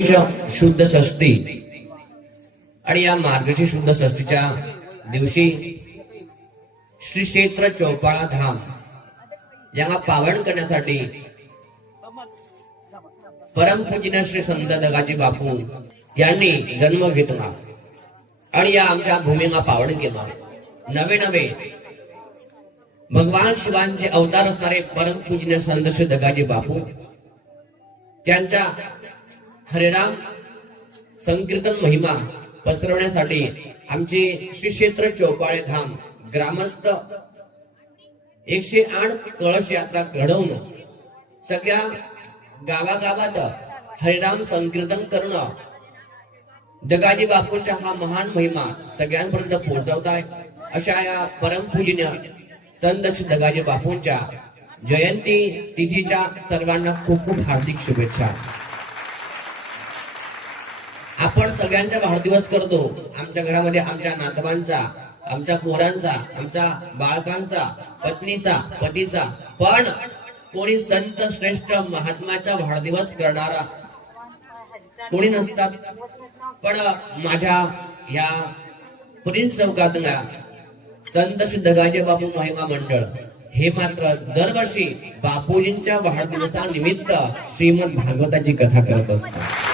शुद्ध षष्ठी आणि या मार्गशीर्ष शुद्ध षष्ठीच्या दिवशी श्री क्षेत्र चौपाळा धाम यांना पावन करण्यासाठी परमपूजनीय श्री संत दगाजी बापू यांनी जन्म घेतला आणि या आमच्या भूमीला पावन केला। नवे नवे भगवान शिवांचे अवतार असणारे परमपूजनीय संत श्री दगाजी बापू त्यांच्या हरिनाम संकीर्तन महिमा पसरवण्यासाठी आमचे श्री क्षेत्र चौपाळे धाम ग्रामस्थ 108 कळश यात्रा घडवून सगळ्या गावागावात हरिनाम संकीर्तन करणं, दगाजी बापूंचा हा महान महिमा सगळ्यांपर्यंत पोहोचवताय। अशा या परमपूजनीय संत श्री दगाजी बापूंच्या जयंती तिथीच्या सर्वांना खूप खूप हार्दिक शुभेच्छा। आपण सगळ्यांचा वाढदिवस करतो, आमच्या घरामध्ये आमच्या नातवांचा, आमच्या पोरांचा, आमच्या बाळकांचा, पत्नीचा, पतीचा, पण कोणी संत श्रेष्ठ महात्माचा वाढदिवस करणारा कोणी नसतात। पण माझ्या या प्रिन्स चौकातल्या संत श्री दगाजी बापू महिमा मंडळ हे मात्र दरवर्षी बापूजींच्या वाढदिवसानिमित्त श्रीमद भागवताची कथा करत असतात।